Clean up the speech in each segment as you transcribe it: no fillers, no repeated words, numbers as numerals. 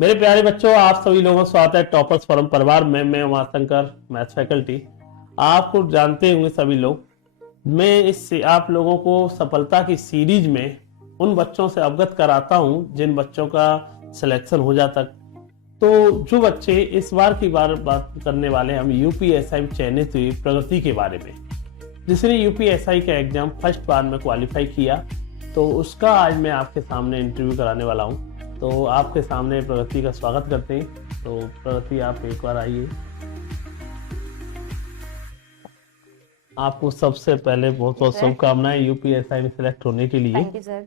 मेरे प्यारे बच्चों, आप सभी लोगों का स्वागत है टॉपर्स फॉरम परिवार में। मैं उमाशंकर, मैथ्स फैकल्टी। आपको जानते होंगे सभी लोग, मैं इससे आप लोगों को सफलता की सीरीज में उन बच्चों से अवगत कराता हूं जिन बच्चों का सिलेक्शन हो जाता। तो जो बच्चे इस बार की बात करने वाले हम यूपीएसआई में चयनित हुई प्रगति के बारे में, जिसने यूपीएसआई का एग्जाम फर्स्ट बार में क्वालिफाई किया, तो उसका आज मैं आपके सामने इंटरव्यू कराने वाला हूं। तो आपके सामने प्रगति का स्वागत करते हैं। तो प्रगति, आप एक बार आइए। आपको सबसे पहले बहुत बहुत शुभकामनाएं यूपीएसआई में सिलेक्ट होने के लिए। Thank you sir.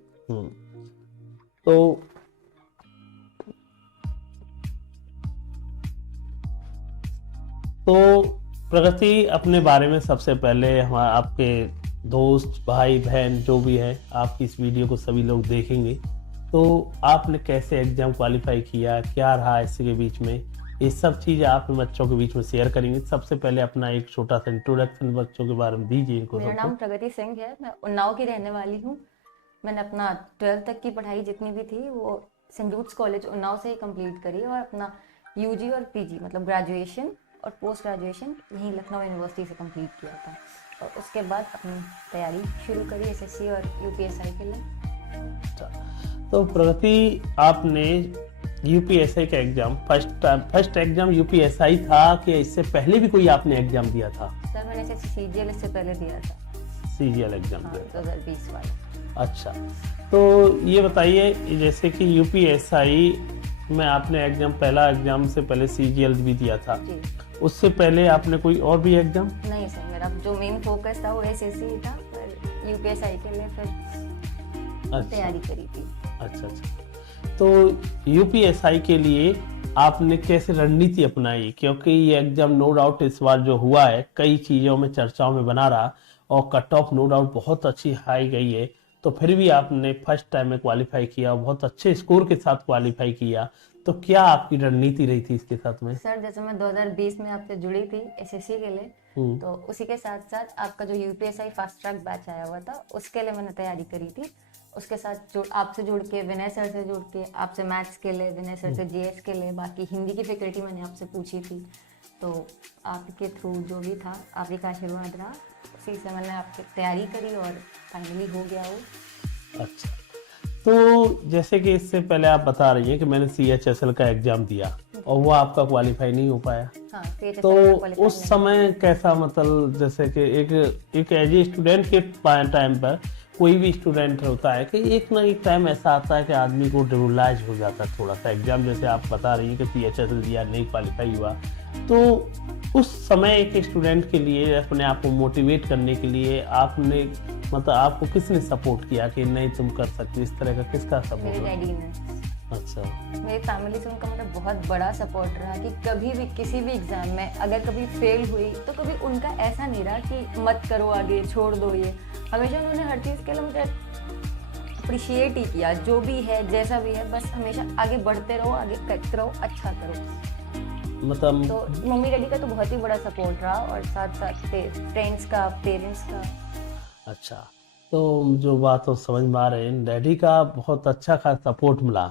तो प्रगति, अपने बारे में सबसे पहले हम आपके दोस्त भाई बहन जो भी है, आपकी इस वीडियो को सभी लोग देखेंगे, तो आपने कैसे एग्जाम क्वालिफाई किया, क्या रहा इसके बीच में, ये सब चीज़ आप बच्चों के बीच में शेयर करेंगे। सबसे पहले अपना एक छोटा सा इंट्रोडक्शन बच्चों के बारे में दीजिए इनको। मेरा नाम प्रगति सिंह है, मैं उन्नाव की रहने वाली हूँ। मैंने अपना 12th तक की पढ़ाई जितनी भी थी वो सेंट जूड्स कॉलेज उन्नाव से ही कंप्लीट करी, और अपना यूजी और पीजी मतलब ग्रेजुएशन और पोस्ट ग्रेजुएशन यहीं लखनऊ यूनिवर्सिटी से कंप्लीट किया था। और उसके बाद अपनी तैयारी शुरू करी एसएससी और यूपीएसआई के लिए। तो प्रगति, आपने यूपीएसआई का एग्जाम फर्स्ट एग्जाम यूपीएसआई था कि इससे पहले भी कोई आपने एग्जाम दिया था? सर, मैंने एसएससी सीजीएल इससे पहले दिया था। सीजीएल एग्जाम हाँ, दिया 2020 वाला। अच्छा, तो ये बताइए, जैसे कि यूपीएसआई में आपने एग्जाम, पहला एग्जाम से पहले सीजीएल भी दिया था जी। उससे पहले आपने कोई और भी एग्जाम? नहीं सर, मेरा जो मेन फोकस था वो एसएससी था, पर यूपीएसआई के लिए फिर तैयारी करी थी। अच्छा। तो यूपीएसआई के लिए आपने कैसे रणनीति अपनाई? क्योंकि ये एग्जाम नो डाउट इस बार जो हुआ है कई चीज़ों में चर्चाओं में बना रहा, और कट ऑफ नो डाउट बहुत अच्छी हाई गई है, तो फिर भी आपने फर्स्ट टाइम में क्वालिफाई किया, बहुत अच्छे स्कोर के साथ क्वालिफाई किया। तो क्या आपकी रणनीति रही थी इसके साथ में? सर, जैसे मैं 2020 में आपसे जुड़ी थी एसएससी के लिए, तो उसी के साथ साथ आपका जो यूपीएसआई फास्ट ट्रैक बैच आया हुआ था उसके लिए मैंने तैयारी करी थी। उसके साथ आपसे जुड़ के, विनय सर से जुड़ के, आपसे मैथ्स के लिए, विनय सर से जीएस के लिए, बाकी हिंदी की फैकल्टी मैंने आपसे पूछी थी। तो आपके थ्रू जो भी था, आप ही का आशीर्वाद रहा, उसी से मैंने आपकी तैयारी करी और फाइनली हो गया वो। अच्छा, तो जैसे कि इससे पहले आप बता रही हैं कि मैंने सीएचएसएल का एग्जाम दिया और वो आपका क्वालिफाई नहीं हो पाया। हाँ, तो उस समय कैसा, मतलब जैसे कि एक एज ए स्टूडेंट के टाइम पर कोई भी स्टूडेंट होता है कि एक ना एक टाइम ऐसा आता है कि आदमी को डिमोरलाइज हो जाता है थोड़ा सा। एग्जाम जैसे आप बता रही हैं कि सीएचएसएल दिया, नहीं क्वालिफाई हुआ, तो उस समय एक स्टूडेंट के लिए अपने आप को मोटिवेट करने के लिए आपने, मतलब आपको किसने सपोर्ट किया कि नहीं तुम कर सकती, इस तरह का किसका सपोर्ट? मेरे डैडी ने। अच्छा। मेरी फैमिली से उनका मतलब बहुत बड़ा सपोर्ट रहा कि कभी भी किसी भी एग्जाम में अगर कभी फेल हुई तो कभी उनका ऐसा नहीं रहा कि मत करो आगे, छोड़ दो ये। हमेशा उन्होंने हर चीज़ के लिए मुझे अप्रिशिएट ही किया, जो भी है जैसा भी है, बस हमेशा आगे बढ़ते रहो, आगे करते रहो, अच्छा करो। मतलब तो मम्मी डैडी का तो बहुत ही बड़ा सपोर्ट रहा, और साथ साथ फ्रेंड्स का, पेरेंट्स का। अच्छा, तो जो बात तो समझ में आ रहे हैं, डैडी का बहुत अच्छा खासा सपोर्ट मिला।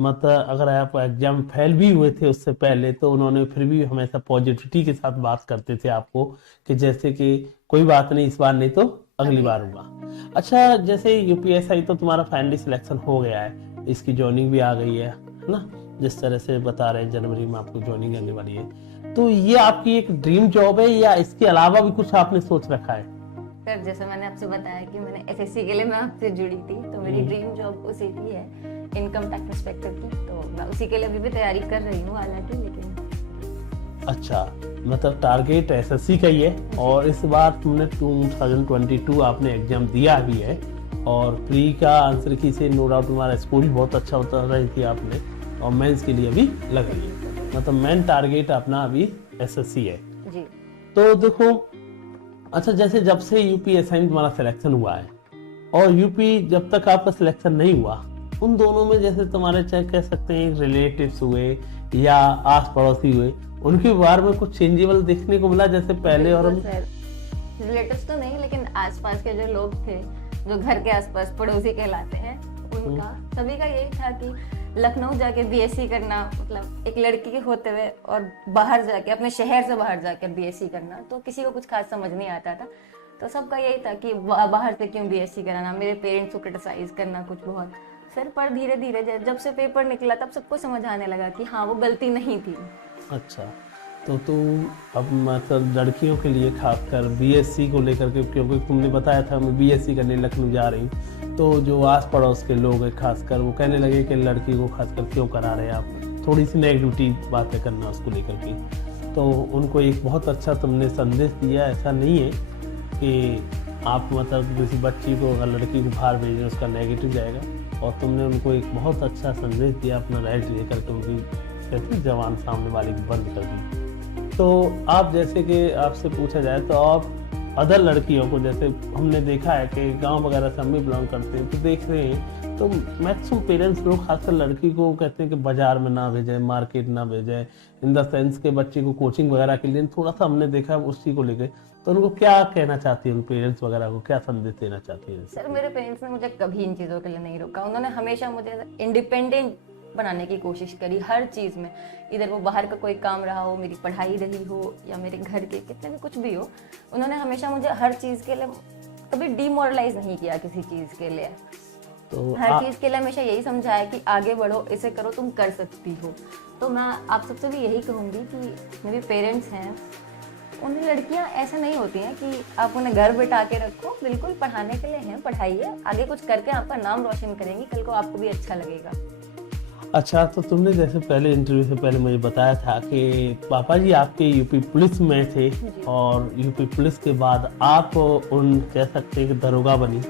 मतलब अगर आप एग्जाम फेल भी हुए थे उससे पहले, तो उन्होंने फिर भी हमेशा पॉजिटिविटी के साथ बात करते थे आपको कि जैसे कि कोई बात नहीं, इस बार नहीं तो अगली बार होगा। अच्छा, जैसे यूपीएसआई तो तुम्हारा फाइनली सिलेक्शन हो गया है, इसकी ज्वाइनिंग भी आ गई है ना, जिस तरह से बता रहे हैं जनवरी में आपको ज्वाइनिंग आने वाली है। तो ये आपकी एक ड्रीम जॉब है या इसके अलावा भी कुछ आपने सोच रखा है? सर, जैसे मैंने आपसे बताया कि मैंने एसएससी के लिए मैं आपसे जुड़ी थी, तो मेरी ड्रीम जॉब उसी की है, इनकम टैक्स इंस्पेक्टर की। तो मैं उसी के लिए अभी भी तैयारी कर रही हूँ हालांकि, लेकिन। अच्छा, मतलब टारगेट एसएससी का ही है, और इस बार तुमने 2022 आपने एग्जाम दिया भी है, और प्री का आंसर की से नो डाउट तुम्हारा स्कोर भी बहुत अच्छा होता रही थी आपने, और मेंस के लिए भी लग रही है, मतलब मेन टारगेट अपना अभी एसएससी है जी। तो देखो, अच्छा, जैसे जब से यूपीएसआई में तुम्हारा सिलेक्शन हुआ है और यूपी जब तक आपका सिलेक्शन नहीं हुआ, उन दोनों में जैसे तुम्हारे चाहे कह सकते हैं रिलेटिव्स हुए या आस पड़ोसी हुए, उनके बारे में कुछ चेंजेबल देखने को मिला जैसे पहले? और रिलेटिव्स तो नहीं, लेकिन आसपास के जो लोग थे, जो घर के आसपास पड़ोसी कहलाते हैं, उनका सभी का यही था कि लखनऊ जाके बीएससी करना, मतलब एक लड़की के होते हुए और बाहर जाके अपने शहर से बाहर जाकर बीएससी करना, तो किसी को कुछ खास समझ नहीं आता था। तो सबका यही था कि बाहर से क्यों बीएससी कराना, मेरे पेरेंट्स को क्रिटिसाइज करना कुछ बहुत। फिर पर धीरे धीरे जब से पेपर निकला तब सबको समझ आने लगा कि हाँ वो गलती नहीं थी। अच्छा, तो अब मतलब लड़कियों के लिए खासकर बीएससी को लेकर के, क्योंकि तुमने बताया था मैं बीएससी करने लखनऊ जा रही हूँ, तो जो आस पड़ोस के लोग हैं खासकर वो कहने लगे कि लड़की को खासकर क्यों करा रहे हैं आप, थोड़ी सी नेगेटिविटी बातें करना उसको लेकर के। तो उनको एक बहुत अच्छा तुमने संदेश दिया, ऐसा नहीं है कि आप मतलब किसी बच्ची को अगर लड़की को बाहर भेजें उसका नेगेटिव जाएगा, और तुमने उनको एक बहुत अच्छा संदेश दिया, अपना राइट लेकर के उनकी कहते जवान सामने वाले की बंद कर दी। तो आप जैसे कि आपसे पूछा जाए तो आप अदर लड़कियों को, जैसे हमने देखा है कि गांव वगैरह से हम भी बिलोंग करते हैं तो देख रहे हैं, तो मैक्सिमम पेरेंट्स लोग खासकर लड़की को कहते हैं कि बाजार में ना भेजें, मार्केट ना भेजें, इन द सेंस के बच्चे को कोचिंग वगैरह के लिए थोड़ा सा हमने देखा उसी को लेकर। तो उनको क्या कहना चाहती है, उन पेरेंट्स वगैरह को क्या संदेश देना चाहती है? सर मेरे पेरेंट्स ने मुझे कभी इन चीज़ों के लिए नहीं रोका, उन्होंने हमेशा मुझे इंडिपेंडेंट बनाने की कोशिश करी हर चीज़ में। इधर वो बाहर का कोई काम रहा हो, मेरी पढ़ाई रही हो, या मेरे घर के कितने भी कुछ भी हो, उन्होंने हमेशा मुझे हर चीज़ के लिए कभी डिमोरलाइज नहीं किया किसी चीज़ के लिए। तो हर चीज़ के लिए हमेशा यही समझाया कि आगे बढ़ो, इसे करो, तुम कर सकती हो। तो मैं आप सबसे भी यही कहूँगी कि मेरे पेरेंट्स हैं, उन्हें लड़कियां ऐसे नहीं होती हैं कि आप उन्हें घर बिठा के रखो, बिल्कुल पढ़ाने के लिए हैं, पढ़ाइए, आगे कुछ करके आपका नाम रोशन करेंगी, कल को आपको भी अच्छा लगेगा। अच्छा, तो तुमने जैसे पहले इंटरव्यू से पहले मुझे बताया था कि पापा जी आपके यूपी पुलिस में थे, और यूपी पुलिस के बाद आप उन कह सकते हैं कि दरोगा बनी,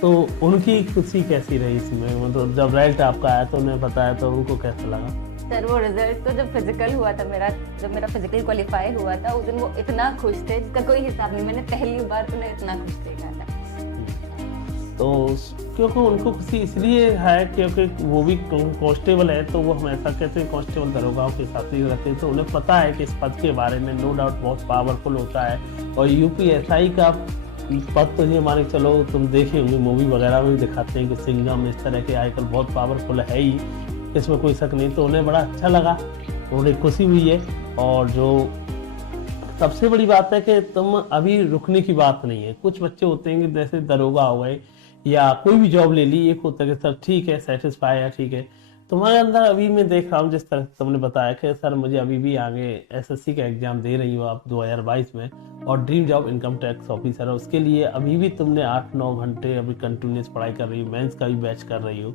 तो उनकी खुशी कैसी रही इसमें? मतलब जब रिजल्ट आपका आया तो उन्हें बताया तो उनको कैसा लगा? सर वो रिजल्ट तो जब फिजिकल हुआ था मेरा, जब मेरा फिजिकल क्वालिफाई हुआ था, उस दिन वो इतना खुश थे जिसका कोई हिसाब नहीं। मैंने पहली बार उन्हें इतना खुश देखा था। तो क्योंकि उनको खुशी इसलिए है क्योंकि वो भी कांस्टेबल है, तो वो हमेशा कहते हैं कांस्टेबल दरोगाओं के साथ ही रहते हैं, तो उन्हें पता है कि इस पद के बारे में नो डाउट बहुत पावरफुल होता है। और यूपीएसआई का पद तो ये मान के चलो, तुम देखे होंगे मूवी वगैरह में भी दिखाते हैं कि सिंघम इस तरह के आजकल बहुत पावरफुल है ही, इसमें कोई शक नहीं। तो उन्हें बड़ा अच्छा लगा, उन्हें खुशी हुई है। और जो सबसे बड़ी बात है कि तुम अभी रुकने की बात नहीं है। कुछ बच्चे होते हैं कि जैसे दरोगा हो गए या कोई भी जॉब ले ली, एक होता है कि सर ठीक है, सेटिस्फाई है, ठीक है। तुम्हारे अंदर अभी मैं देख रहा हूँ जिस तरह तुमने बताया कि सर मुझे अभी भी आगे एसएससी का एग्जाम दे रही हो आप 2022 में, और dream job income tax officer है, उसके लिए अभी भी तुमने 8-9 घंटे अभी कंटिन्यूस पढ़ाई कर रही हो, मेंस का भी बैच कर रही हो,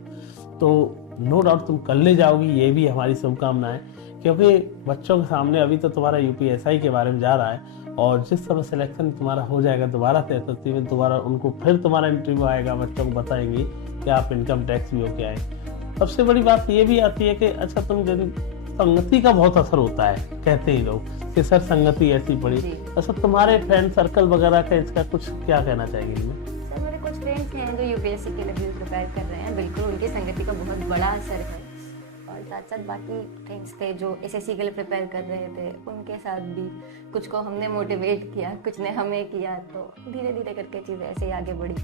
तो नो डाउट तुम कर ले जाओगी, ये भी हमारी शुभकामनाएं। क्योंकि बच्चों के सामने अभी तो तुम्हारा यूपीएसआई के बारे में जा रहा है, और जिस समय सिलेक्शन तुम्हारा हो जाएगा दोबारा से एसएससी में, दोबारा उनको फिर तुम्हारा इंटरव्यू आएगा, बच्चों को बताएंगे कि आप इनकम टैक्स भी होके आए। सबसे बड़ी बात ये भी आती है कि अच्छा तुम जैसे संगति का बहुत असर होता है, कहते हैं लोग कि सर संगति ऐसी पड़ी। अच्छा तुम्हारे फ्रेंड सर्कल वगैरह का इसका कुछ क्या कहना चाहेंगे? सर मेरे कुछ फ्रेंड्स हैं जो यूपीएससी के लिए भी प्रिपेयर कर रहे हैं, बिल्कुल उनकी संगति का बहुत बड़ा असर है। और साथ साथ बाकी फ्रेंड्स थे जो एसएससी के लिए प्रिपेयर कर रहे थे, उनके साथ भी कुछ को हमने मोटिवेट किया, कुछ ने हमें किया, तो धीरे धीरे करके चीज़ें ऐसे ही आगे बढ़ी।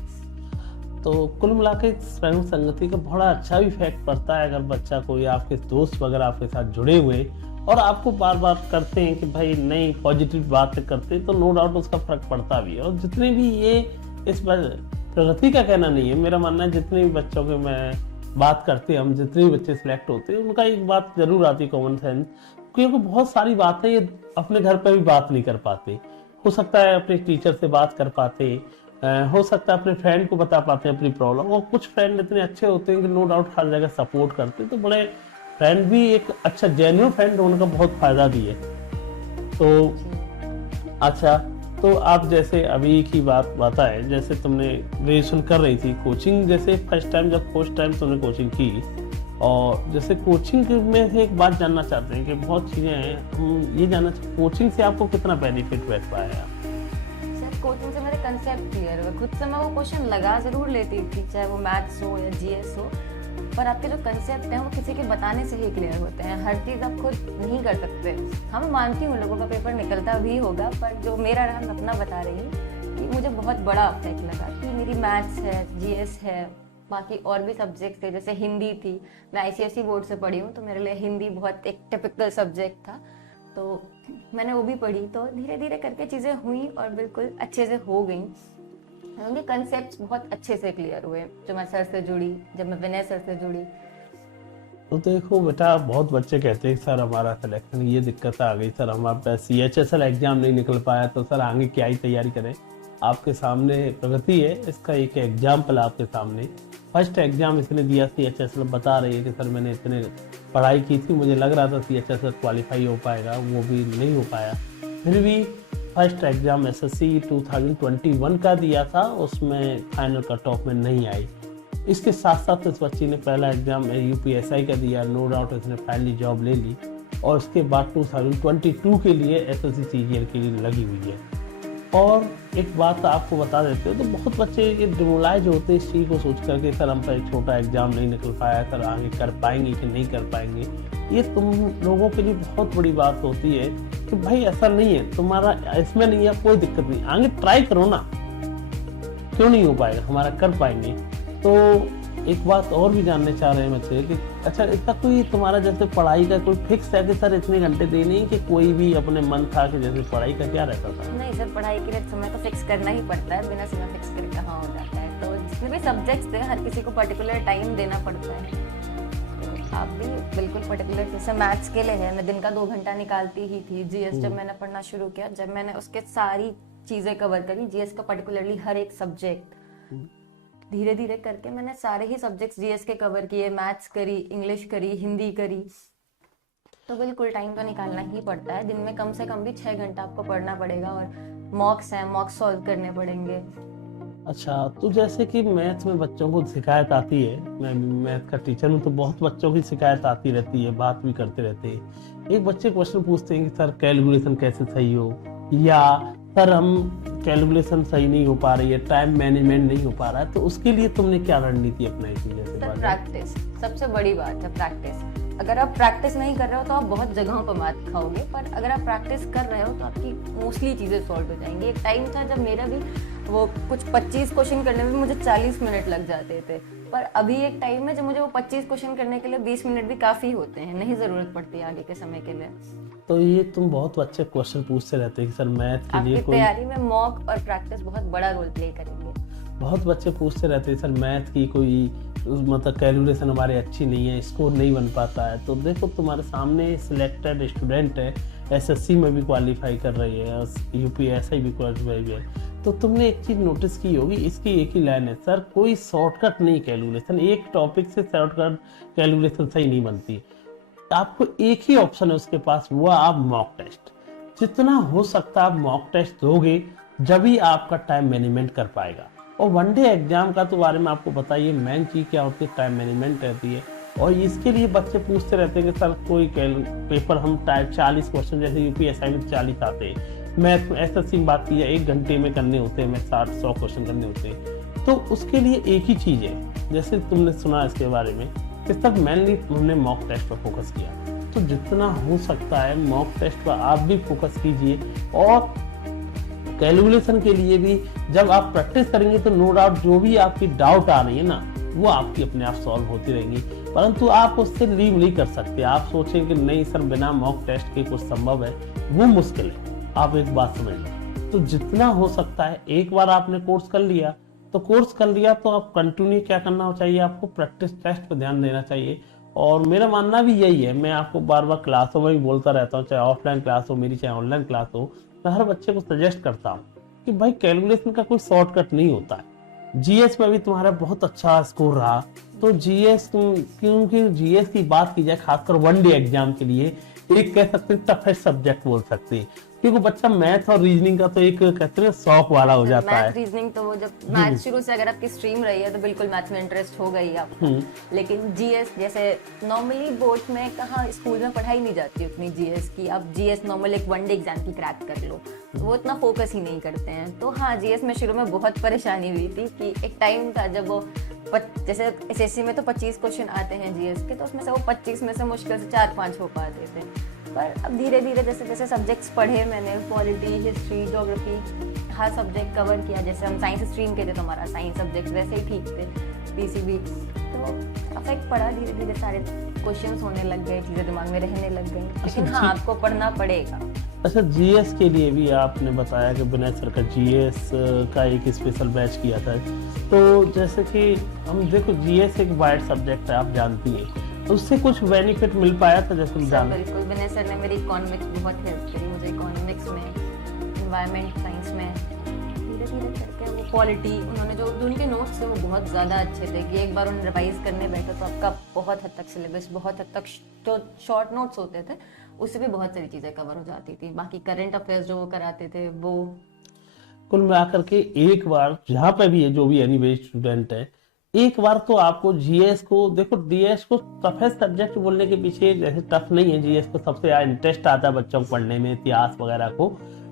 तो कुल मिला के फ्रेंड संगति का बड़ा अच्छा भी इफेक्ट पड़ता है। अगर बच्चा कोई आपके दोस्त वगैरह आपके साथ जुड़े हुए और आपको बार बार करते हैं कि भाई नई पॉजिटिव बातें करते हैं, तो नो डाउट उसका फर्क पड़ता भी है। और जितने भी ये इस प्रगति का कहना नहीं है, मेरा मानना है जितने भी बच्चों के मैं बात करते हैं, हम जितने भी बच्चे सिलेक्ट होते हैं, उनका एक बात जरूर आती है कॉमन सेंस, क्योंकि बहुत सारी बातें ये अपने घर पर भी बात नहीं कर पाते। हो सकता है अपने टीचर से बात कर पाते, हो सकता है अपने फ्रेंड को बता पाते हैं अपनी प्रॉब्लम। और कुछ फ्रेंड इतने अच्छे होते हैं कि नो डाउट हर जगह सपोर्ट करते हैं, तो बड़े फ्रेंड भी एक अच्छा जेन्युइन फ्रेंड होने का बहुत फायदा भी है। तो अच्छा, तो आप जैसे अभी की बात बताए, जैसे तुमने ग्रेजुएशन कर रही थी, कोचिंग जैसे फर्स्ट टाइम तुमने कोचिंग की, और जैसे कोचिंग में से एक बात जानना चाहते हैं कि बहुत चीज़ें हैं, हम ये जानना चाहते हैं कोचिंग से आपको कितना बेनिफिट बैठ पाया? कोचिंग से मेरे कंसेप्ट क्लियर हुए, खुद से मैं वो क्वेश्चन लगा जरूर लेती थी, चाहे वो मैथ्स हो या जीएस हो, पर आपके जो कंसेप्ट हैं वो किसी के बताने से ही क्लियर होते हैं। हर चीज़ आप खुद नहीं कर सकते। हम मानती हूँ लोगों का पेपर निकलता भी होगा, पर जो मेरा रहा मैं अपना बता रही हूँ कि मुझे बहुत बड़ा इफेक्ट लगा कि मेरी मैथ्स है, जीएस है, बाकी और भी सब्जेक्ट थे, जैसे हिंदी थी। मैं आईसीएसई बोर्ड से पढ़ी हूँ, तो मेरे लिए हिंदी बहुत एक टिपिकल सब्जेक्ट था, तो मैंने वो भी पढ़ी। तो धीरे धीरे करके चीज़ें हुई और बिल्कुल अच्छे से हो गई। उनके कंसेप्ट बहुत अच्छे से क्लियर हुए जब मैं सर से जुड़ी, जब मैं विनय सर से जुड़ी। तो देखो बेटा, बहुत बच्चे कहते हैं सर हमारा सिलेक्शन ये दिक्कत आ गई, सर हमारा CHSL एग्जाम नहीं निकल पाया, तो सर आगे क्या ही तैयारी करें। आपके सामने प्रगति है, इसका एक एग्जाम्पल आपके सामने। फर्स्ट एग्जाम इसने दिया CHSL, बता रही है कि सर मैंने इतने पढ़ाई की थी, मुझे लग रहा था CHSL क्वालिफाई हो पाएगा, वो भी नहीं हो पाया। फिर भी फर्स्ट एग्जाम SSC 2021 का दिया था, उसमें फाइनल कट ऑफ में नहीं आई। इसके साथ साथ इस बच्ची ने पहला एग्जाम UPSI का दिया, नो डाउट इसने फाइनली जॉब ले ली, और उसके बाद 2022 के लिए SSC CGL के लिए लगी हुई है। और एक बात आपको बता देते हो, तो बहुत बच्चे ये डिमोलाइज होते हैं इस चीज़ को सोच करके, सर हम पर एक छोटा एग्जाम नहीं निकल पाया, सर आगे कर पाएंगे कि नहीं कर पाएंगे। ये तुम लोगों के लिए बहुत बड़ी बात होती है कि भाई ऐसा नहीं है, तुम्हारा इसमें नहीं है, कोई दिक्कत नहीं, आगे ट्राई करो ना, क्यों नहीं हो पाएगा, हमारा कर पाएंगे। तो एक बात और भी जानने चाह रहे हैं बच्चे कि अच्छा, इसका कोई तुम्हारा जैसे पढ़ाई का कोई फिक्स है कि सर इतने घंटे देने ही, कि कोई भी अपने मन था कि जैसे पढ़ाई का क्या रहता था? नहीं सर, पढ़ाई के लिए समय तो फिक्स करना ही पड़ता है, बिना समय फिक्स करे कहाँ हो जाता है। तो जितने भी सब्जेक्ट्स थे, हर किसी को पर्टिकुलर टाइम देना पड़ता है। तो आप भी बिल्कुल पर्टिकुलर, जैसे मैथ्स के लिए है, मैं दिन का 2 घंटा निकालती ही थी। GS जब मैंने पढ़ना शुरू किया, जब मैंने उसके सारी चीज़ें कवर करी, GS का पर्टिकुलरली हर एक सब्जेक्ट, धीरे धीरे करके मैंने सारे ही सब्जेक्ट्स GS के कवर किए, मैथ्स करी, इंग्लिश करी, हिंदी करी। तो बिल्कुल टाइम तो निकालना ही पड़ता है, दिन में कम से कम भी 6 घंटा आपको पढ़ना पड़ेगा, और मॉक्स हैं, मॉक्स सॉल्व करने पड़ेंगे। अच्छा, तो जैसे कि मैथ में बच्चों को शिकायत आती है, मैं मैथ का टीचर हूँ, तो बहुत बच्चों की शिकायत आती रहती है, बात भी करते रहते हैं। एक बच्चे क्वेश्चन पूछते हैं कि सर कैलकुलेशन कैसे सही हो, या सर हम कैलकुलेशन सही नहीं हो पा रही है, टाइम मैनेजमेंट नहीं हो पा रहा है, तो उसके लिए तुमने क्या रणनीति अपनाई थी? जैसे सर प्रैक्टिस सबसे बड़ी बात है, प्रैक्टिस। अगर आप प्रैक्टिस नहीं कर रहे हो तो आप बहुत जगहों पर मात खाओगे, पर अगर आप प्रैक्टिस कर रहे हो तो आपकी मोस्टली चीज़ें सॉल्व हो जाएंगी। एक टाइम था जब मेरा भी वो कुछ 25 क्वेश्चन करने में मुझे 40 मिनट लग जाते थे, पर अभी एक टाइम है जब मुझे वो 25 क्वेश्चन करने के लिए 20 मिनट भी काफ़ी होते हैं, नहीं ज़रूरत पड़ती आगे के समय के लिए। तो ये तुम बहुत अच्छे क्वेश्चन पूछते रहते हैं कि सर मैथ के लिए आपकी तैयारी में मॉक और प्रैक्टिस बहुत बड़ा रोल प्ले करेंगे। बहुत बच्चे पूछते रहते हैं सर मैथ की कोई मतलब कैलकुलेशन हमारी अच्छी नहीं है, स्कोर नहीं बन पाता है। तो देखो तुम्हारे सामने सिलेक्टेड स्टूडेंट है, SSC में भी क्वालिफाई कर रही है, UPSI भी क्वालिफाई है, तो तुमने एक चीज़ नोटिस की होगी, इसकी एक ही लाइन है, सर कोई शॉर्टकट नहीं कैलकुलेशन, एक टॉपिक से शॉर्टकट कैलकुलेशन सही नहीं बनती। आपको एक ही ऑप्शन है उसके पास, वो आप मॉक टेस्ट। जितना हो सकता है आप मॉक टेस्ट दोगे, जब ही आपका टाइम मैनेजमेंट कर पाएगा। और वनडे एग्जाम का तो बारे में आपको बताइए, मेन चीज़ क्या होती है, टाइम मैनेजमेंट रहती है। और इसके लिए बच्चे पूछते रहते हैं कि सर कोई पेपर हम 40 क्वेश्चन, जैसे UPSI में 40 आते हैं, मैथ में SSC में बात की 1 घंटे में करने होते हैं, मैं 60-100 क्वेश्चन करने होते हैं। तो उसके लिए एक ही चीज़ है, जैसे तुमने सुना इसके बारे में कि सब मेनली हमने मॉक टेस्ट पर फोकस किया। तो जितना हो सकता है मॉक टेस्ट पर आप भी फोकस कीजिए, और कैलकुलेशन के लिए भी जब आप प्रैक्टिस करेंगे तो नो डाउट जो भी आपकी डाउट आ रही है ना, वो आपकी अपने आप सॉल्व होती रहेंगी, परंतु आप उससे लीव नहीं कर सकते। आप सोचें कि नहीं सर बिना मॉक टेस्ट के कुछ संभव है, वो मुश्किल है। आप एक बात समझ लें, तो जितना हो सकता है, एक बार आपने कोर्स कर लिया तो आप कंटिन्यू क्या करना चाहिए, आपको प्रैक्टिस टेस्ट पर ध्यान देना चाहिए। और मेरा मानना भी यही है, मैं आपको बार बार क्लासों में भी बोलता रहता हूँ, चाहे ऑफलाइन क्लास हो मेरी, चाहे ऑनलाइन क्लास हो, मैं हर बच्चे को सजेस्ट करता हूँ कि भाई कैलकुलेशन का कोई शॉर्टकट नहीं होता है। GS में भी तुम्हारा बहुत अच्छा स्कोर रहा, तो GS क्योंकि GS की बात की जाए खासकर वनडे एग्जाम के लिए, एक कह सकते हैं टफेस्ट सब्जेक्ट बोल सकते हैं, क्योंकि बच्चा मैथ और रीजनिंग का तो एक कहते हैं शौक वाला हो जाता है। मैथ रीजनिंग तो वो जब मैथ शुरू से अगर आपकी स्ट्रीम रही है तो बिल्कुल मैथ में इंटरेस्ट हो गई आपको। लेकिन GS जैसे नॉर्मली बोर्ड में कहाँ स्कूल में पढ़ाई नहीं जाती उतनी GS की, आप GS नॉर्मल एक वनडे एग्जाम की क्रैक कर लो, वो इतना फोकस ही नहीं करते हैं। तो हाँ, GS में शुरू में बहुत परेशानी हुई थी कि एक टाइम था जब वो जैसे SSC में तो 25 क्वेश्चन आते हैं GS के, तो उसमें से वो 25 में से मुश्किल से 4-5 हो पाते थे। पर अब धीरे धीरे जैसे जैसे सब्जेक्ट्स पढ़े मैंने, पॉलिटी, हिस्ट्री, ज्योग्राफी, हर सब्जेक्ट कवर किया। जैसे हम साइंस स्ट्रीम के थे तो हमारा साइंस सब्जेक्ट वैसे ही ठीक थे, पीसीबी, तो अफेक्ट पड़ा। धीरे धीरे सारे क्वेश्चंस होने लग गए, चीज़ें दिमाग में रहने लग गई, लेकिन हाँ आपको पढ़ना पड़ेगा। अच्छा, जीएस के लिए भी आपने बताया कि विनय सर का जीएस का एक स्पेशल बैच किया था, तो जैसे कि हम देखो जीएस एक वाइड सब्जेक्ट है, आप जानती हैं, तो उससे कुछ बेनिफिट मिल पाया था जैसे जान? बिल्कुल, विनय सर ने मेरी इकोनॉमिक्स बहुत हेल्प करी, मुझे इकोनॉमिक्स में, एनवायरनमेंट साइंस में, धीरे धीरे करके वो क्वालिटी उन्होंने जो उनके नोट्स थे वो बहुत ज़्यादा अच्छे थे कि एक बार उन्हें रिवाइज करने बैठे तो आपका बहुत हद तक सिलेबस, बहुत हद तक जो शॉर्ट नोट्स होते थे उससे भी बहुत सारी चीज़ें कवर हो जाती थी। बाकी करंट अफेयर्स जो वो कराते थे वो कुल मिलाकर के एक बार जहाँ पे भी है, जो भी एनीवे स्टूडेंट है, एक बार तो आपको जीएस को देखो, डीएस को टफेस्ट सब्जेक्ट बोलने के पीछे जैसे टफ नहीं है, जीएस को सबसे ज्यादा इंटरेस्ट आता है बच्चों को पढ़ने में, इतिहास वगैरह को,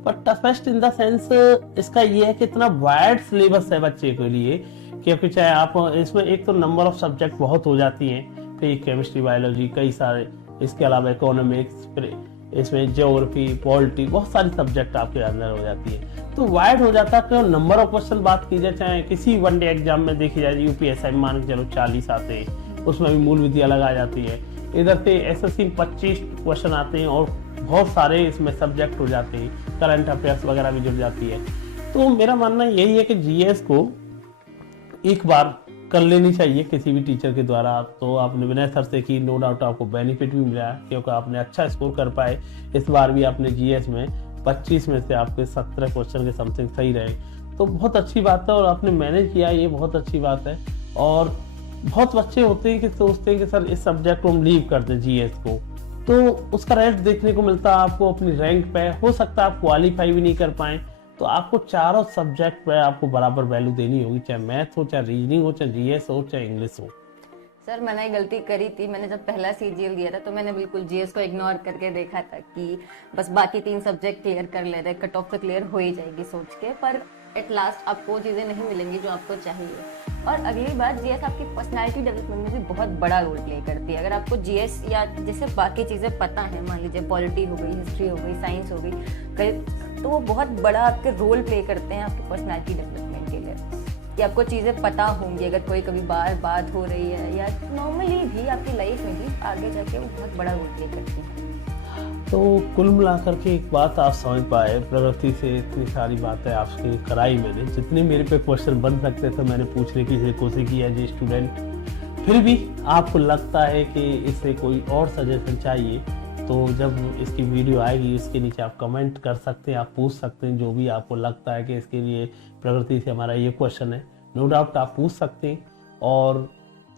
पर टफेस्ट इन द सेंस इसका ये है कि इतना वाइड सिलेबस है बच्चे के लिए, क्योंकि चाहे आप इसमें एक तो नंबर ऑफ सब्जेक्ट बहुत हो जाती हैं, फिर केमिस्ट्री, बायोलॉजी, कई सारे, इसके अलावा इकोनॉमिक्स, फिर इसमें ज्योग्राफी, पॉलिटी, बहुत सारी सब्जेक्ट आपके अंदर हो जाती है, तो वाइड हो जाता है। तो नंबर ऑफ क्वेश्चन बात की जाए, चाहे किसी वनडे एग्जाम में देखी जाए, यूपीएससी मान के चलो 40 आते हैं, उसमें भी मूल विद्या लगा जाती है, इधर से एसएससी में 25 क्वेश्चन आते हैं और बहुत सारे इसमें सब्जेक्ट हो जाते हैं, करंट अफेयर्स वगैरह भी जुड़ जाती है। तो मेरा मानना यही है कि जीएस को एक बार कर लेनी चाहिए किसी भी टीचर के द्वारा। तो आपने विनय सर से की, नो डाउट आपको बेनिफिट भी मिला, क्योंकि आपने अच्छा स्कोर कर पाए। इस बार भी आपने जीएस में 25 में से आपके 17 क्वेश्चन के समथिंग सही रहे, तो बहुत अच्छी बात है, और आपने मैनेज किया, ये बहुत अच्छी बात है। और बहुत बच्चे होते हैं कि सोचते हैं कि सर इस सब्जेक्ट को हम लीव कर दें जीएस को, तो उसका रेस्ट देखने को मिलता है आपको अपनी रैंक पे, हो सकता है आप क्वालिफाई भी नहीं कर पाए, तो आपको चारों सब्जेक्ट पे आपको बराबर वैल्यू देनी होगी, चाहे मैथ हो, चाहे रीजनिंग हो, चाहे जीएस हो, चाहे इंग्लिश हो। सर मैंने गलती करी थी, मैंने जब पहला सीजीएल दिया था तो मैंने बिल्कुल जीएस को इग्नोर करके देखा था कि बस बाकी 3 सब्जेक्ट क्लियर कर ले रहे, कट ऑफ तो क्लियर हो ही जाएगी सोच के, पर एट लास्ट आपको वो चीज़ें नहीं मिलेंगी जो आपको चाहिए। और अगली बात, जीएस आपकी पर्सनालिटी डेवलपमेंट में भी बहुत बड़ा रोल प्ले करती है। अगर आपको जीएस या जैसे बाकी चीज़ें पता है, मान लीजिए पॉलिटी हो गई, हिस्ट्री हो गई, साइंस हो गई, तो वो बहुत बड़ा आपके रोल प्ले करते हैं आपकी पर्सनालिटी डेवलपमेंट के लिए, कि आपको चीज़ें पता होंगी। अगर कोई कभी बार बात हो रही है या नॉर्मली भी आपकी लाइफ में भी आगे जाके वो बहुत बड़ा रोल प्ले करती है। तो कुल मिलाकर के एक बात आप समझ पाए, प्रगति से इतनी सारी बातें आपसे कराई मैंने, जितने मेरे पे क्वेश्चन बन सकते थे मैंने पूछने की कोशिश की एज ए स्टूडेंट। फिर भी आपको लगता है कि इससे कोई और सजेशन चाहिए, तो जब इसकी वीडियो आएगी उसके नीचे आप कमेंट कर सकते हैं, आप पूछ सकते हैं जो भी आपको लगता है कि इसके लिए प्रगति से हमारा ये क्वेश्चन है, नो डाउट आप पूछ सकते हैं, और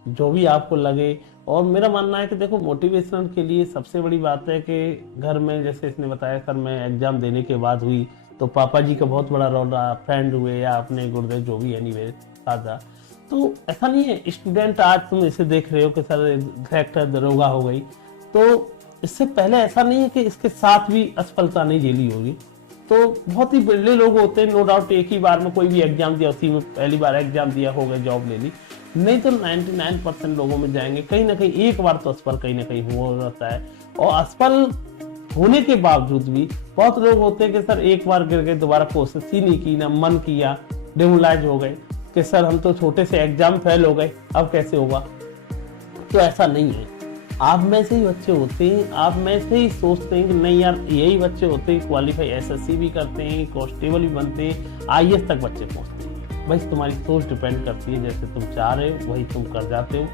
जो भी आपको लगे। और मेरा मानना है कि देखो, मोटिवेशन के लिए सबसे बड़ी बात है कि घर में, जैसे इसने बताया सर मैं एग्जाम देने के बाद हुई, तो पापा जी का बहुत बड़ा रोल रहा, फ्रेंड हुए या अपने गुरुदेव जो भी एनीवे साथ। तो ऐसा नहीं है स्टूडेंट आज तुम इसे देख रहे हो कि सर कलेक्टर दरोगा हो गई, तो इससे पहले ऐसा नहीं है कि इसके साथ भी असफलता नहीं झेली होगी। तो बहुत ही बिरले लोग होते हैं, नो डाउट एक ही बार में कोई भी एग्जाम दिया, उसी में पहली बार एग्जाम दिया हो गए, जॉब ले ली, नहीं तो 99% लोगों में जाएंगे कहीं ना कहीं एक बार तो असफल कहीं ना कहीं हो जाता है। और असफल होने के बावजूद भी बहुत लोग होते हैं कि सर एक बार गिर गए, दोबारा कोशिश ही नहीं की, ना मन किया, डिमोलाइज हो गए कि सर हम तो छोटे से एग्जाम फेल हो गए, अब कैसे होगा। तो ऐसा नहीं है, आप में से ही बच्चे होते हैं, आप में से ही सोचते हैं कि नहीं यार यही बच्चे होते हैं, क्वालिफाई एसएससी भी करते हैं, कांस्टेबल भी बनते हैं, आईएएस तक बच्चे पहुंचते हैं। बस तुम्हारी सोच डिपेंड करती है, जैसे तुम चाह रहे हो वही तुम कर जाते हो,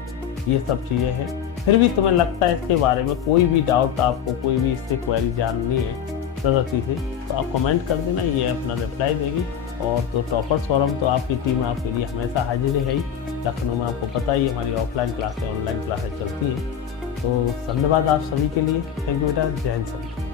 ये सब चीज़ें हैं। फिर भी तुम्हें लगता है इसके बारे में कोई भी डाउट, आपको कोई भी इससे क्वेरी जाननी है प्रगति से, तो आप कमेंट कर देना, ये अपना रिप्लाई देगी। और तो टॉपर्स फोरम तो आपकी टीम आपके लिए हमेशा हाजिर है ही। लखनऊ में आपको पता ही हमारी ऑफलाइन क्लासें ऑनलाइन क्लासें चलती हैं। तो धन्यवाद आप सभी के लिए, थैंक यू बेटा, जय हिंद सभी।